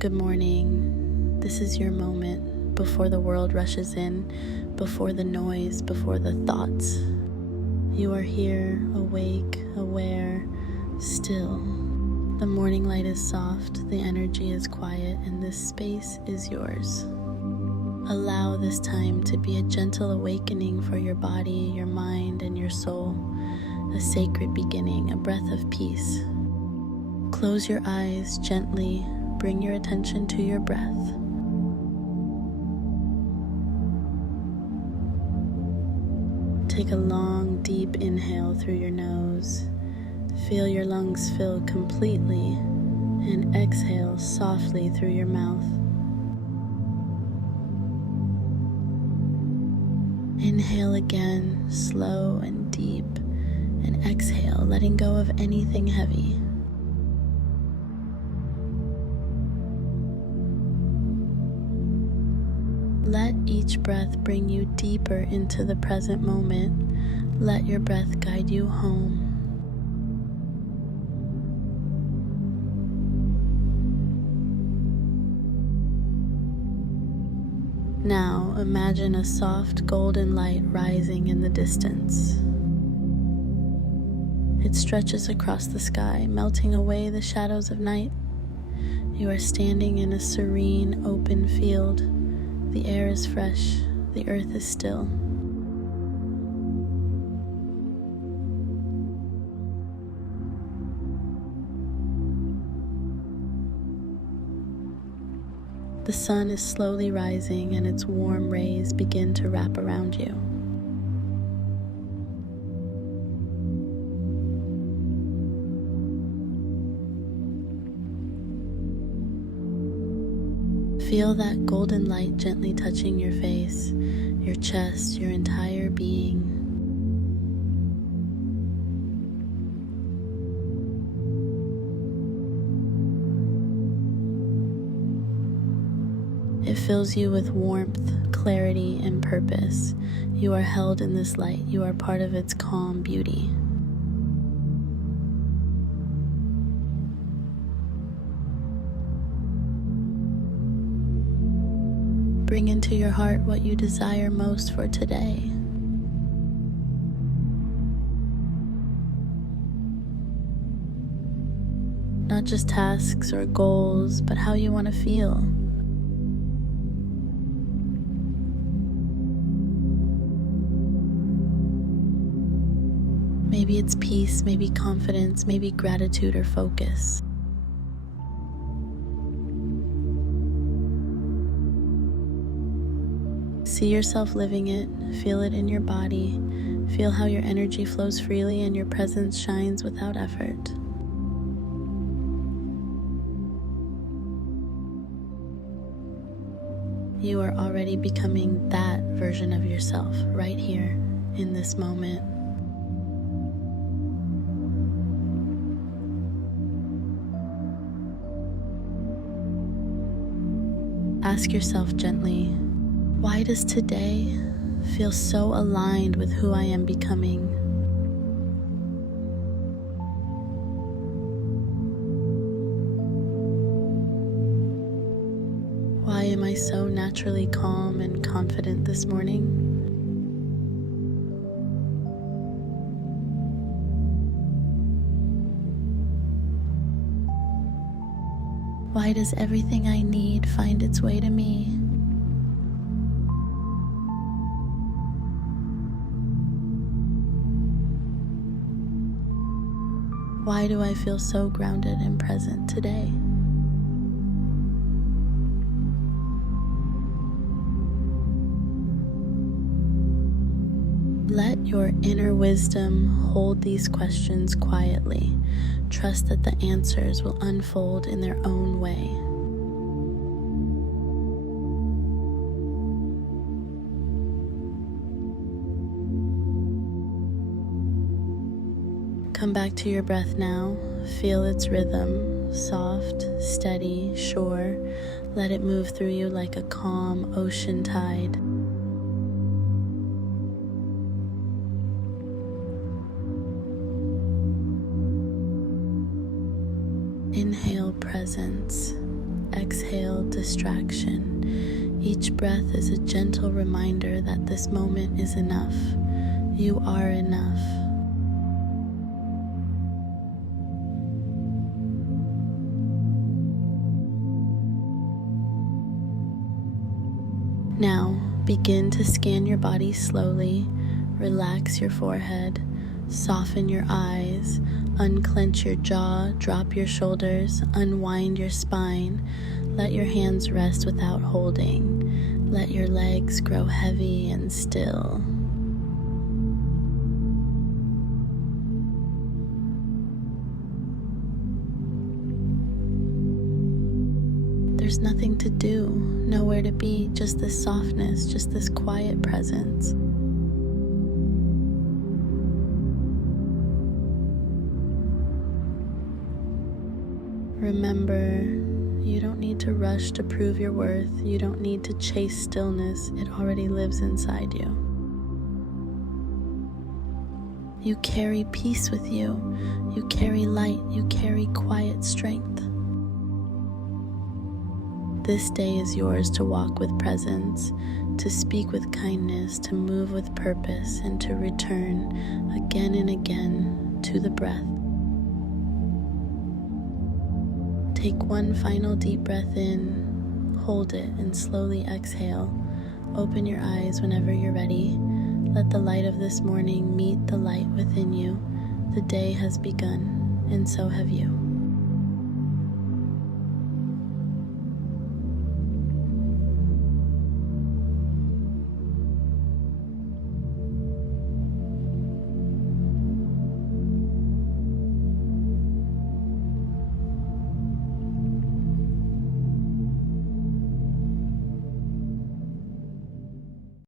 Good morning. This is your moment before the world rushes in, before the noise, before the thoughts. You are here, awake, aware, still. The morning light is soft, the energy is quiet, and this space is yours. Allow this time to be a gentle awakening for your body, your mind, and your soul, a sacred beginning, a breath of peace. Close your eyes gently, bring your attention to your breath. Take a long, deep inhale through your nose. Feel your lungs fill completely, and exhale softly through your mouth. Inhale again, slow and deep, and exhale, letting go of anything heavy. Let each breath bring you deeper into the present moment. Let your breath guide you home. Now imagine a soft golden light rising in the distance. It stretches across the sky, melting away the shadows of night. You are standing in a serene, open field. The air is fresh, the earth is still. The sun is slowly rising and its warm rays begin to wrap around you. Feel that golden light gently touching your face, your chest, your entire being. It fills you with warmth, clarity, and purpose. You are held in this light. You are part of its calm beauty. Bring into your heart what you desire most for today. Not just tasks or goals, but how you want to feel. Maybe it's peace, maybe confidence, maybe gratitude or focus. See yourself living it, feel it in your body, feel how your energy flows freely and your presence shines without effort. You are already becoming that version of yourself right here in this moment. Ask yourself gently, why does today feel so aligned with who I am becoming? Why am I so naturally calm and confident this morning? Why does everything I need find its way to me? Why do I feel so grounded and present today? Let your inner wisdom hold these questions quietly. Trust that the answers will unfold in their own way. Come back to your breath now. Feel its rhythm, soft, steady, sure. Let it move through you like a calm ocean tide. Inhale presence. exhale distraction. Each breath is a gentle reminder that this moment is enough. You are enough. Now, begin to scan your body slowly. Relax your forehead, soften your eyes, unclench your jaw, drop your shoulders, unwind your spine. Let your hands rest without holding. Let your legs grow heavy and still. There's nothing to do, nowhere to be, just this softness, just this quiet presence. Remember, you don't need to rush to prove your worth. You don't need to chase stillness. It already lives inside you. You carry peace with you. You carry light. You carry quiet strength. This day is yours to walk with presence, to speak with kindness, to move with purpose, and to return again and again to the breath. Take one final deep breath in, hold it, and slowly exhale. Open your eyes whenever you're ready. Let the light of this morning meet the light within you. The day has begun, and so have you.